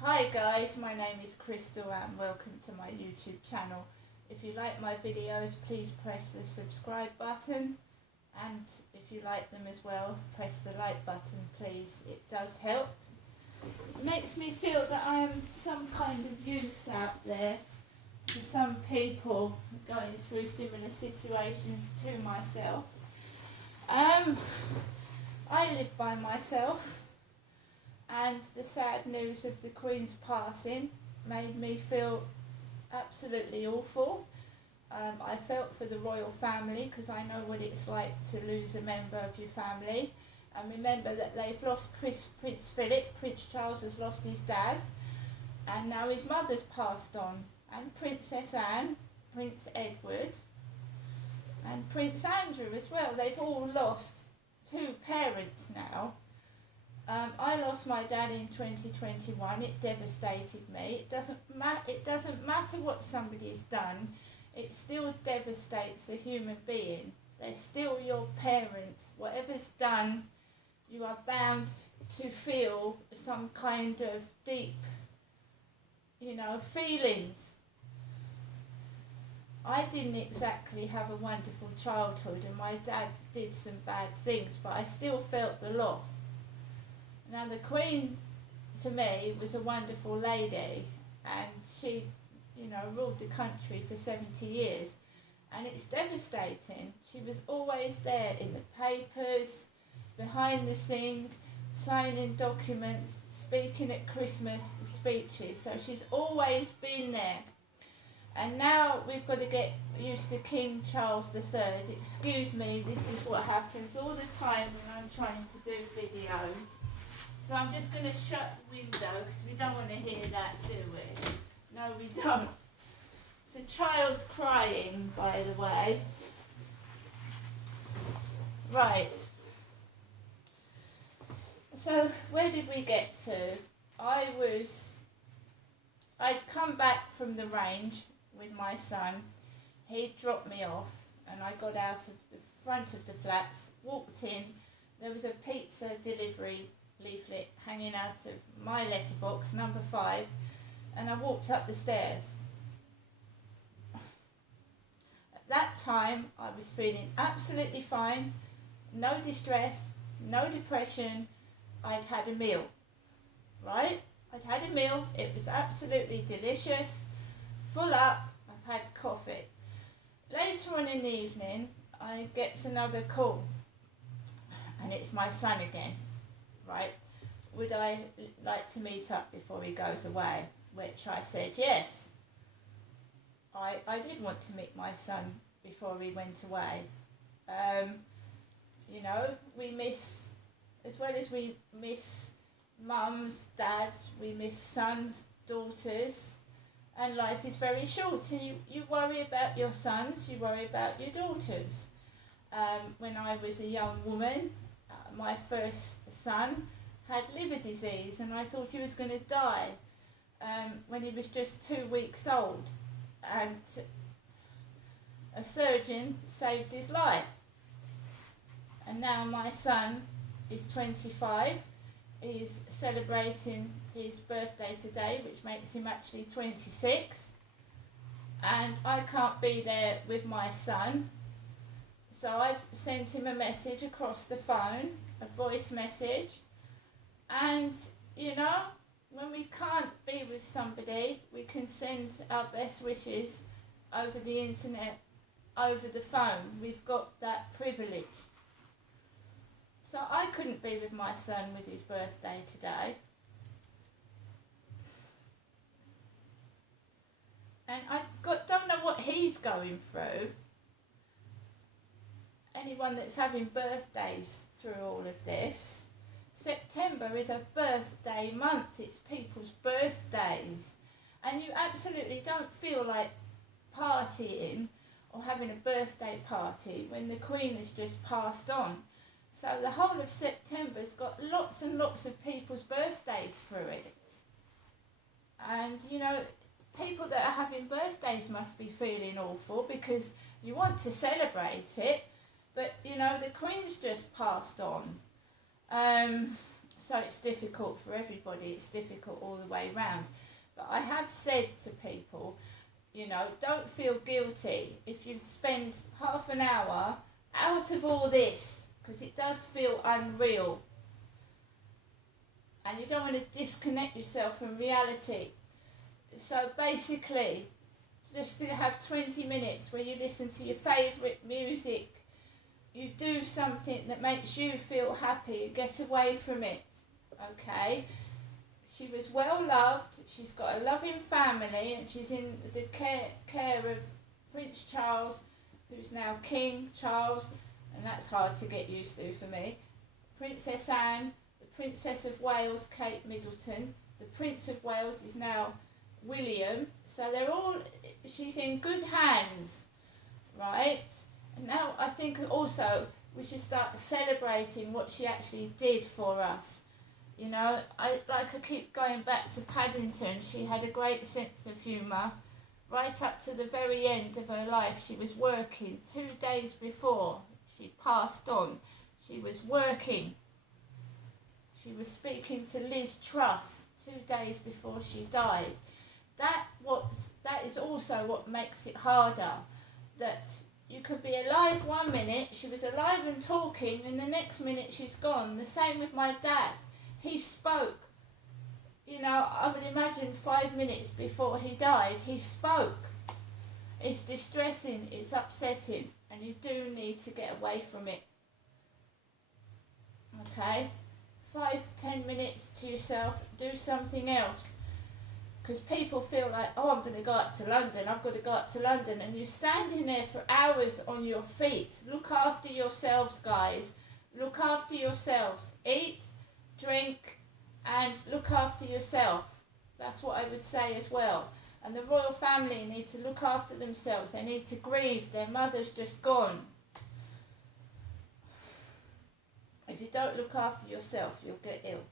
Hi guys, my name is Crystal and welcome to my YouTube channel. If you like my videos, please press the subscribe button, and if you like them as well, press the like button please. It does help. It makes me feel that I am some kind of use out there to some people going through similar situations to myself. I live by myself, and the sad news of the Queen's passing made me feel absolutely awful. I felt for the royal family because I know what it's like to lose a member of your family. And remember that they've lost Prince Philip. Prince Charles has lost his dad, and now his mother's passed on, and Princess Anne, Prince Edward, and Prince Andrew as well. They've all lost two parents now. I lost my dad in 2021. It devastated me. It doesn't matter what somebody's done. It still devastates a human being. They're still your parents. Whatever's done, you are bound to feel some kind of deep, feelings. I didn't exactly have a wonderful childhood, and my dad did some bad things, but I still felt the loss. Now, the Queen, to me, was a wonderful lady, and she, ruled the country for 70 years, and it's devastating. She was always there in the papers, behind the scenes, signing documents, speaking at Christmas speeches, so she's always been there. And now we've got to get used to King Charles III. Excuse me, this is what happens all the time when I'm trying to do videos. So I'm just going to shut the window because we don't want to hear that, do we? No, we don't. It's a child crying, by the way. Right. So where did we get to? I'd come back from the range with my son. He dropped me off, and I got out of the front of the flats, walked in. There was a pizza delivery leaflet hanging out of my letterbox, number 5, and I walked up the stairs. At that time, I was feeling absolutely fine, no distress, no depression. I'd had a meal, right? I'd had a meal, it was absolutely delicious, full up, I've had coffee. Later on in the evening, I get another call, and it's my son again. Right, would I like to meet up before he goes away? Which I said yes. I did want to meet my son before he went away. We miss, as well as we miss mums, dads, we miss sons, daughters, and life is very short, and you worry about your sons, you worry about your daughters. When I was a young woman, my first son had liver disease, and I thought he was going to die when he was just 2 weeks old, and a surgeon saved his life. And now my son is 25. He's celebrating his birthday today, which makes him actually 26, and I can't be there with my son. So I've sent him a message across the phone, a voice message, and when we can't be with somebody, we can send our best wishes over the internet, over the phone. We've got that privilege. So I couldn't be with my son with his birthday today. And don't know what he's going through. Anyone that's having birthdays through all of this. September is a birthday month. It's people's birthdays. And you absolutely don't feel like partying or having a birthday party when the Queen has just passed on. So the whole of September's got lots and lots of people's birthdays through it. And, people that are having birthdays must be feeling awful because you want to celebrate it, but, the Queen's just passed on. So it's difficult for everybody, it's difficult all the way round. But I have said to people, don't feel guilty if you spend half an hour out of all this, because it does feel unreal. And you don't want to disconnect yourself from reality. So basically, just to have 20 minutes where you listen to your favourite music, you do something that makes you feel happy and get away from it, okay? She was well loved, she's got a loving family, and she's in the care of Prince Charles, who's now King Charles, and that's hard to get used to for me. Princess Anne, the Princess of Wales, Kate Middleton, the Prince of Wales is now William, so she's in good hands, right? And now I think also we should start celebrating what she actually did for us. I keep going back to Paddington. She had a great sense of humour. Right up to the very end of her life, she was working. 2 days before she passed on, she was working. She was speaking to Liz Truss 2 days before she died. That is also what makes it harder. That you could be alive 1 minute, she was alive and talking, and the next minute she's gone. The same with my dad. He spoke. I would imagine 5 minutes before he died, he spoke. It's distressing, it's upsetting, and you do need to get away from it. Okay? 5-10 minutes to yourself, do something else. Because people feel like, I'm going to go up to London, I've got to go up to London, and you're standing there for hours on your feet. Look after yourselves, guys. Look after yourselves. Eat, drink, and look after yourself. That's what I would say as well. And the royal family need to look after themselves. They need to grieve. Their mother's just gone. If you don't look after yourself, you'll get ill.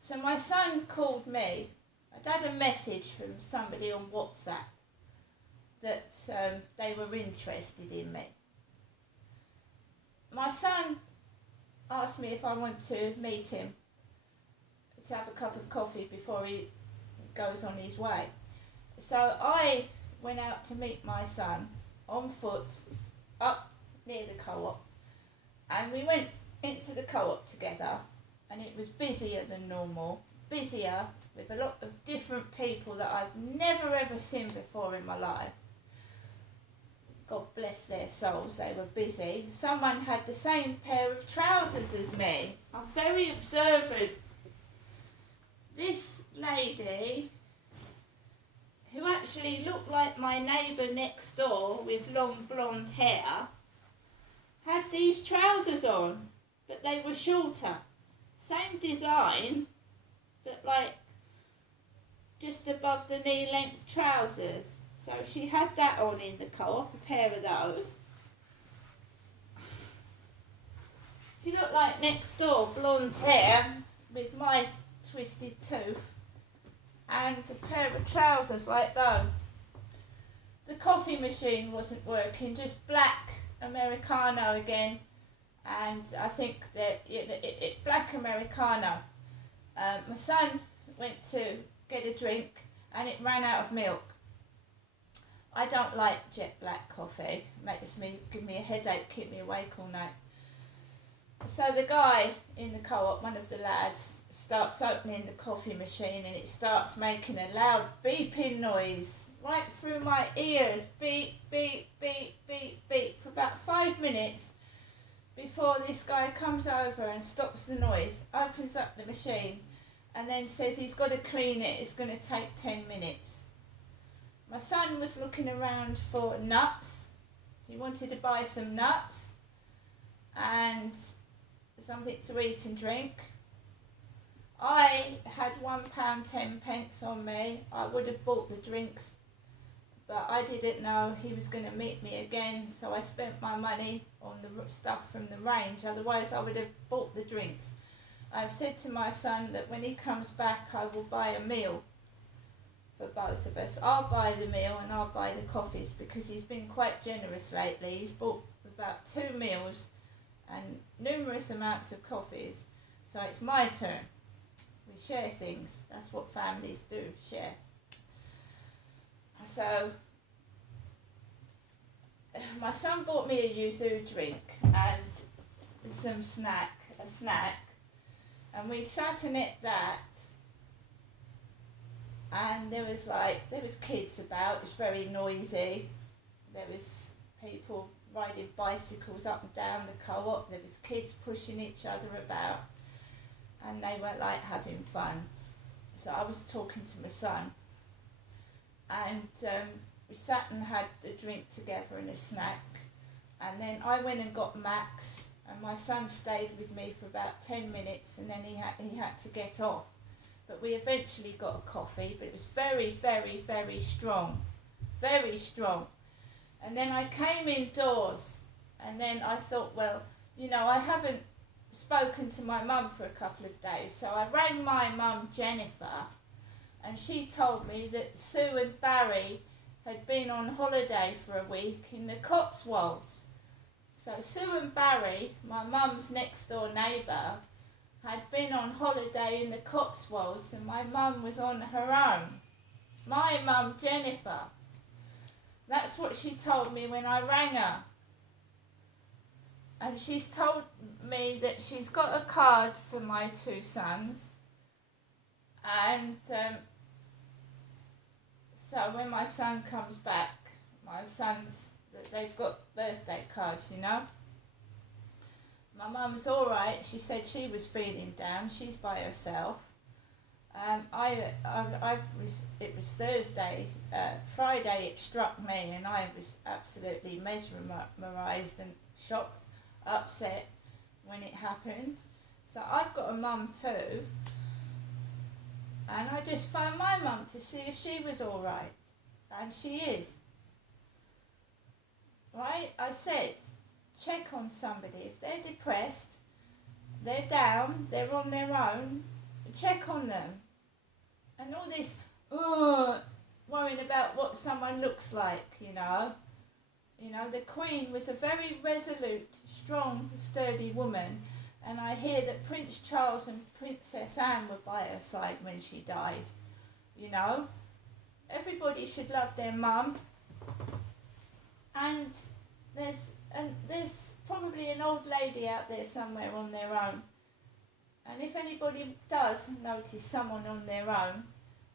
So my son called me. I'd had a message from somebody on WhatsApp that they were interested in me. My son asked me if I want to meet him, to have a cup of coffee before he goes on his way. So I went out to meet my son on foot up near the co-op, and we went into the co-op together, and it was busier than normal, busier with a lot of different people that I've never ever seen before in my life. God bless their souls, they were busy. Someone had the same pair of trousers as me. I'm very observant. This lady, who actually looked like my neighbour next door with long blonde hair, had these trousers on, but they were shorter. Same design, but just above the knee length trousers. So she had that on in the co-op, a pair of those. She looked like next door, blonde hair with my twisted tooth, and a pair of trousers like those. The coffee machine wasn't working, just black Americano again, and I think that black Americano. My son went to get a drink and it ran out of milk. I don't like jet black coffee. It give me a headache, keep me awake all night. So the guy in the co-op, one of the lads, starts opening the coffee machine and it starts making a loud beeping noise right through my ears. Beep, beep, beep, beep, beep, for about 5 minutes before this guy comes over and stops the noise, opens up the machine, and then says he's got to clean it, it's going to take 10 minutes. My son was looking around for nuts. He wanted to buy some nuts and something to eat and drink. I had £1.10 on me. I would have bought the drinks, but I didn't know he was going to meet me again, so I spent my money on the stuff from the range. Otherwise I would have bought the drinks. I've said to my son that when he comes back I will buy a meal for both of us. I'll buy the meal and I'll buy the coffees, because he's been quite generous lately. He's bought about 2 meals and numerous amounts of coffees. So it's my turn. We share things. That's what families do, share. So my son bought me a yuzu drink and a snack, and we sat and ate that, and there was kids about. It was very noisy. There was people riding bicycles up and down the co-op. There was kids pushing each other about, and they were like having fun. So I was talking to my son, and we sat and had a drink together and a snack, and then I went and got Max, and my son stayed with me for about 10 minutes, and then he had to get off. But we eventually got a coffee, but it was very, very, very strong. Very strong. And then I came indoors, and then I thought, well, I haven't spoken to my mum for a couple of days, so I rang my mum, Jennifer, and she told me that Sue and Barry had been on holiday for a week in the Cotswolds. So Sue and Barry, my mum's next door neighbour, had been on holiday in the Cotswolds, and my mum was on her own. My mum, Jennifer. That's what she told me when I rang her. And she's told me that she's got a card for my two sons. And so when my son comes back, they've got birthday cards, My mum's all right. She said she was feeling down. She's by herself. It was Thursday. Friday it struck me, and I was absolutely mesmerised and shocked, upset when it happened. So I've got a mum too, and I just phoned my mum to see if she was all right, and she is. Right? I said, check on somebody. If they're depressed, they're down, they're on their own, check on them. And all this worrying about what someone looks like, the Queen was a very resolute, strong, sturdy woman, and I hear that Prince Charles and Princess Anne were by her side when she died. Everybody should love their mum, and there's probably an old lady out there somewhere on their own. And if anybody does notice someone on their own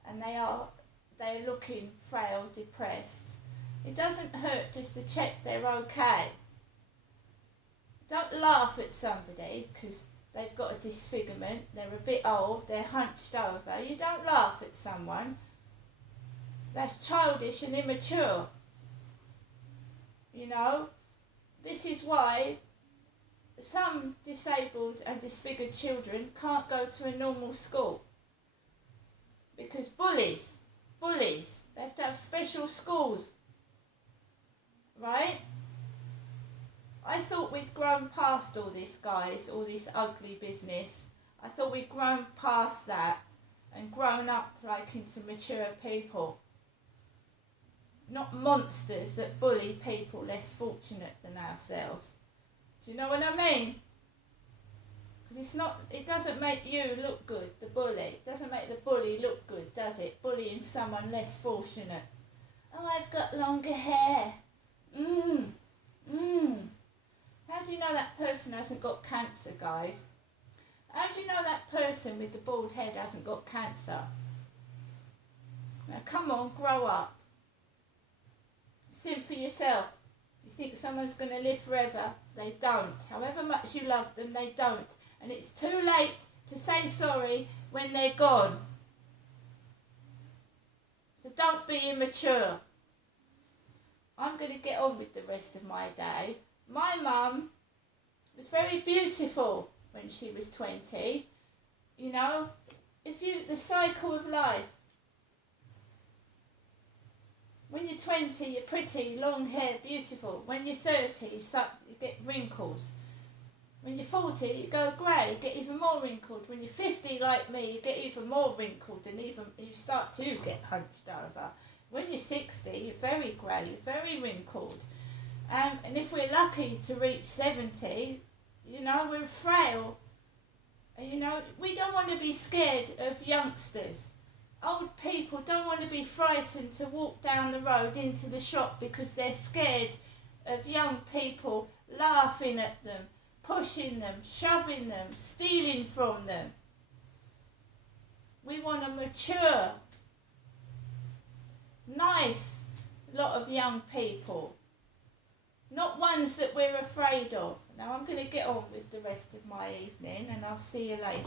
and they're looking frail, depressed, it doesn't hurt just to check they're okay. Don't laugh at somebody because they've got a disfigurement, they're a bit old, they're hunched over. You don't laugh at someone. That's childish and immature. This is why some disabled and disfigured children can't go to a normal school. Because bullies, they have to have special schools. Right? I thought we'd grown past all this, guys, all this ugly business. I thought we'd grown past that and grown up into mature people. Not monsters that bully people less fortunate than ourselves. Do you know what I mean? Because it doesn't make you look good, the bully. It doesn't make the bully look good, does it? Bullying someone less fortunate. Oh, I've got longer hair. How do you know that person hasn't got cancer, guys? How do you know that person with the bald head hasn't got cancer? Now come on, grow up. Think for yourself. You think someone's going to live forever? They don't. However much you love them, they don't. And it's too late to say sorry when they're gone. So don't be immature. I'm going to get on with the rest of my day. My mum was very beautiful when she was 20. The cycle of life. When you're 20, you're pretty, long hair, beautiful. When you're 30, you get wrinkles. When you're 40, you go grey, you get even more wrinkled. When you're 50, like me, you get even more wrinkled, and you start to get hunched over. When you're 60, you're very grey, you're very wrinkled. And if we're lucky to reach 70, we're frail You know, we don't want to be scared of youngsters. Old people don't want to be frightened to walk down the road into the shop because they're scared of young people laughing at them, pushing them, shoving them, stealing from them. We want a mature, nice lot of young people, not ones that we're afraid of. Now I'm going to get on with the rest of my evening and I'll see you later.